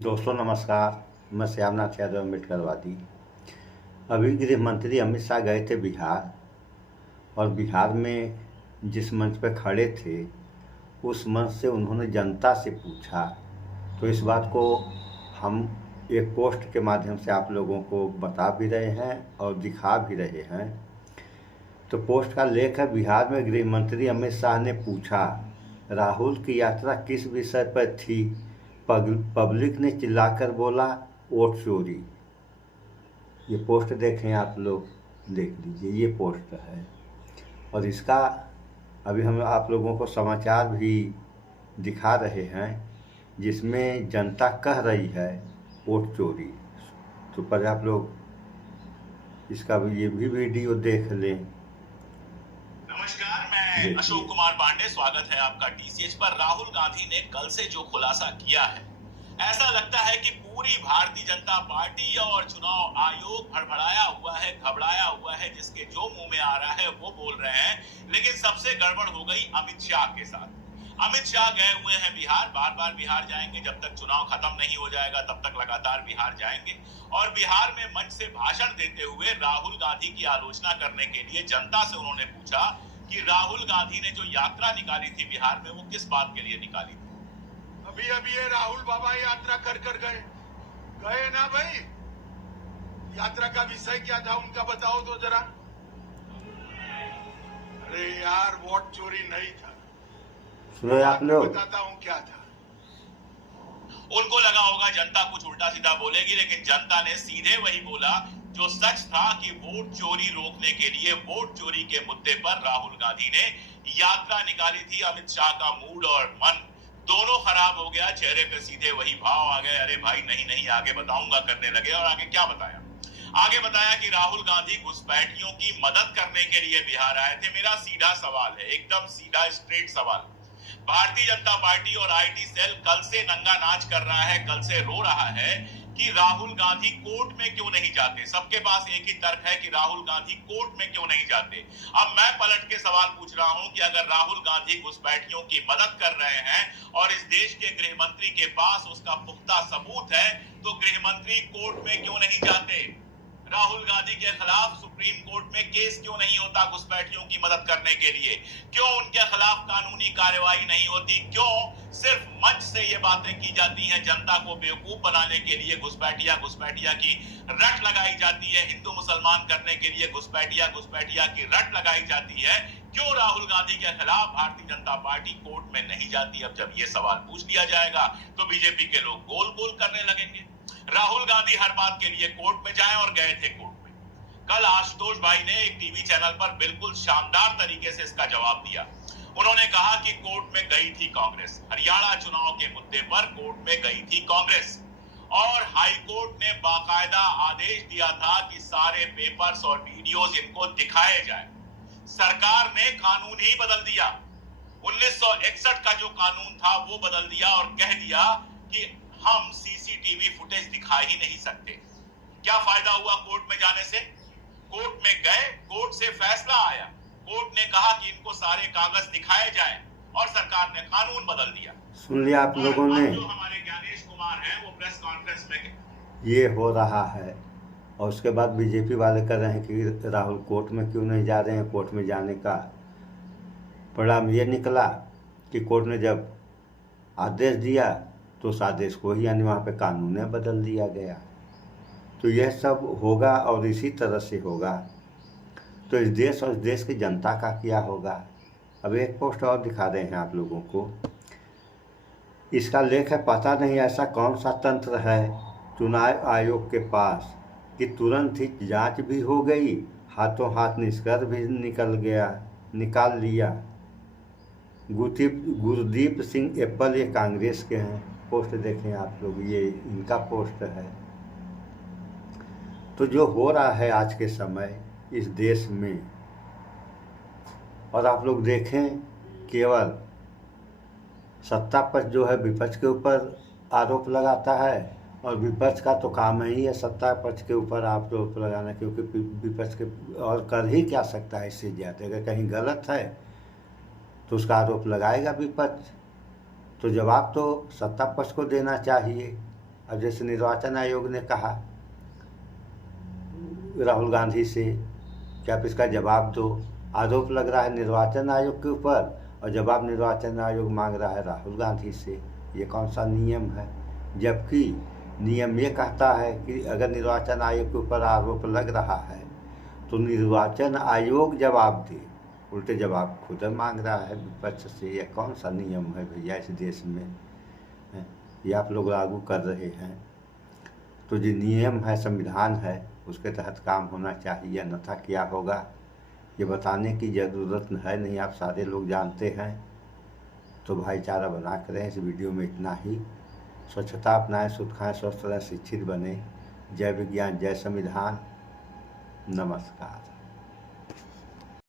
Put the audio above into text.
दोस्तों नमस्कार। मैं श्यामनाथ यादव अम्बेडकरवादी। अभी गृह मंत्री अमित शाह गए थे बिहार, और बिहार में जिस मंच पर खड़े थे उस मंच से उन्होंने जनता से पूछा। तो इस बात को हम एक पोस्ट के माध्यम से आप लोगों को बता भी रहे हैं और दिखा भी रहे हैं। तो पोस्ट का लेख है, बिहार में गृह मंत्री अमित शाह ने पूछा, राहुल की यात्रा किस विषय पर थी? पब्लिक ने चिल्लाकर बोला, वोट चोरी। ये पोस्ट देखें, आप लोग देख लीजिए, ये पोस्ट है। और इसका अभी हम आप लोगों को समाचार भी दिखा रहे हैं जिसमें जनता कह रही है वोट चोरी। तो पहले आप लोग इसका भी ये भी वीडियो देख लें। नमस्कार, मैं अशोक कुमार पांडे, स्वागत है आपका टीसीएच पर। राहुल गांधी ने कल से जो खुलासा किया है, ऐसा लगता है कि पूरी भारतीय जनता पार्टी और चुनाव आयोग भड़बड़ाया हुआ है, घबराया हुआ है। जिसके जो मुंह में आ रहा है वो बोल रहे हैं। लेकिन सबसे गड़बड़ हो गई अमित शाह के साथ। अमित शाह गए हुए हैं बिहार, बार बार बिहार जाएंगे, जब तक चुनाव खत्म नहीं हो जाएगा तब तक लगातार बिहार जाएंगे। और बिहार में मंच से भाषण देते हुए राहुल गांधी की आलोचना करने के लिए जनता से उन्होंने पूछा कि राहुल गांधी ने जो यात्रा निकाली थी बिहार में, वो किस बात के लिए निकाली थी। अभी अभी ये राहुल बाबा यात्रा कर गए ना भाई। यात्रा का विषय क्या था उनका, बताओ तो जरा। अरे यार, वोट चोरी नहीं था। सुनो आप लोग, बताता हूँ क्या था। उनको लगा होगा जनता कुछ उल्टा सीधा बोलेगी, लेकिन जनता ने सीधे वही बोला जो सच था कि वोट चोरी रोकने के लिए, वोट चोरी के मुद्दे पर राहुल गांधी ने यात्रा निकाली थी। अमित शाह का मूड और मन दोनों खराब हो गया, चेहरे पे सीधे वही भाव आ गए, अरे भाई नहीं नहीं आगे बताऊंगा करने लगे। और आगे क्या बताया? आगे बताया कि राहुल गांधी घुसपैठियों की मदद करने के लिए बिहार आए थे। मेरा सीधा सवाल है, एकदम सीधा स्ट्रेट सवाल। भारतीय जनता पार्टी और आईटी सेल कल से नंगा नाच कर रहा है, कल से रो रहा है कि राहुल गांधी कोर्ट में क्यों नहीं जाते। सबके पास एक ही तर्क है कि राहुल गांधी कोर्ट में क्यों नहीं जाते। अब मैं पलट के सवाल पूछ रहा हूं कि अगर राहुल गांधी घुसपैठियों की मदद कर रहे हैं और इस देश के गृह मंत्री के पास उसका पुख्ता सबूत है, तो गृह मंत्री कोर्ट में क्यों नहीं जाते? राहुल गांधी के खिलाफ सुप्रीम कोर्ट में केस क्यों नहीं होता घुसपैठियों की मदद करने के लिए? क्यों उनके खिलाफ कानूनी कार्रवाई नहीं होती? क्यों सिर्फ मंच से ये बातें की जाती हैं, जनता को बेवकूफ बनाने के लिए घुसपैठिया की रट लगाई जाती है, हिंदू मुसलमान करने के लिए घुसपैठिया की रट लगाई जाती है? क्यों राहुल गांधी के खिलाफ भारतीय जनता पार्टी कोर्ट में नहीं जाती? अब जब ये सवाल पूछ लिया जाएगा तो बीजेपी के लोग गोल गोल करने लगेंगे। राहुल गांधी हर बात के लिए कोर्ट में जाए, और गए थे कोर्ट में। कल आशुतोष भाई ने एक टीवी चैनल पर बिल्कुल शानदार तरीके से इसका जवाब दिया। उन्होंने कहा कि कोर्ट में गई थी कांग्रेस, हरियाणा चुनाव के मुद्दे पर कोर्ट में गई थी कांग्रेस, और हाई कोर्ट ने बाकायदा आदेश दिया था कि सारे पेपर्स और वीडियोस इनको दिखाए जाए। सरकार ने कानून ही बदल दिया। 1961 का जो कानून था वो बदल दिया और कह दिया कि हम सीसीटीवी फुटेज दिखा ही नहीं सकते। क्या फायदा हुआ कोर्ट में जाने से? कोर्ट में गए, कोर्ट से फैसला आया, कोर्ट ने कहा कि इनको सारे कागज दिखाए जाएं, और सरकार ने कानून बदल दिया। सुन लिया आप लोगों ने। जो हमारे ज्ञानेश कुमार हैं वो प्रेस कॉन्फ्रेंस में ये हो रहा है, और उसके बाद बीजेपी वाले कर रहे हैं कि राहुल कोर्ट में क्यों नहीं जा रहे हैं। कोर्ट में जाने का परिणाम ये निकला कि कोर्ट ने जब आदेश दिया तो उस आदेश को ही, यानी वहाँ पे कानून बदल दिया गया। तो यह सब होगा और इसी तरह से होगा। तो इस देश और इस देश की जनता का क्या होगा? अब एक पोस्ट और दिखा रहे हैं आप लोगों को। इसका लेख है, पता नहीं ऐसा कौन सा तंत्र है चुनाव आयोग के पास कि तुरंत ही जांच भी हो गई, हाथों हाथ निष्कर्ष भी निकाल लिया। गुरदीप सिंह एप्पल, ये कांग्रेस के हैं। पोस्ट देखें आप लोग, ये इनका पोस्ट है। तो जो हो रहा है आज के समय इस देश में, और आप लोग देखें, केवल सत्ता पक्ष जो है विपक्ष के ऊपर आरोप लगाता है, और विपक्ष का तो काम ही है सत्ता पक्ष के ऊपर आरोप लगाना, क्योंकि विपक्ष के और कर ही क्या सकता है इससे ज़्यादा। अगर कहीं गलत है तो उसका आरोप लगाएगा विपक्ष। तो जवाब तो सत्ता पक्ष को देना चाहिए। अब जैसे निर्वाचन आयोग ने कहा राहुल गांधी से कि आप इसका जवाब दो, आरोप लग रहा है निर्वाचन आयोग के ऊपर और जवाब निर्वाचन आयोग मांग रहा है राहुल गांधी से। ये कौन सा नियम है? जबकि नियम ये कहता है कि अगर निर्वाचन आयोग के ऊपर आरोप लग रहा है तो निर्वाचन आयोग जवाब दे, उल्टे जवाब खुद मांग रहा है विपक्ष से। यह कौन सा नियम है भैया इस देश में? ये आप लोग लागू कर रहे हैं। तो जो नियम है, संविधान है, उसके तहत काम होना चाहिए, अन्यथा क्या होगा ये बताने की ज़रूरत है नहीं, आप सारे लोग जानते हैं। तो भाईचारा बना कर रहें। इस वीडियो में इतना ही। स्वच्छता अपनाएं, शुद्ध खाएं, स्वस्थ रहें, शिक्षित बने। जय विज्ञान, जय संविधान। नमस्कार।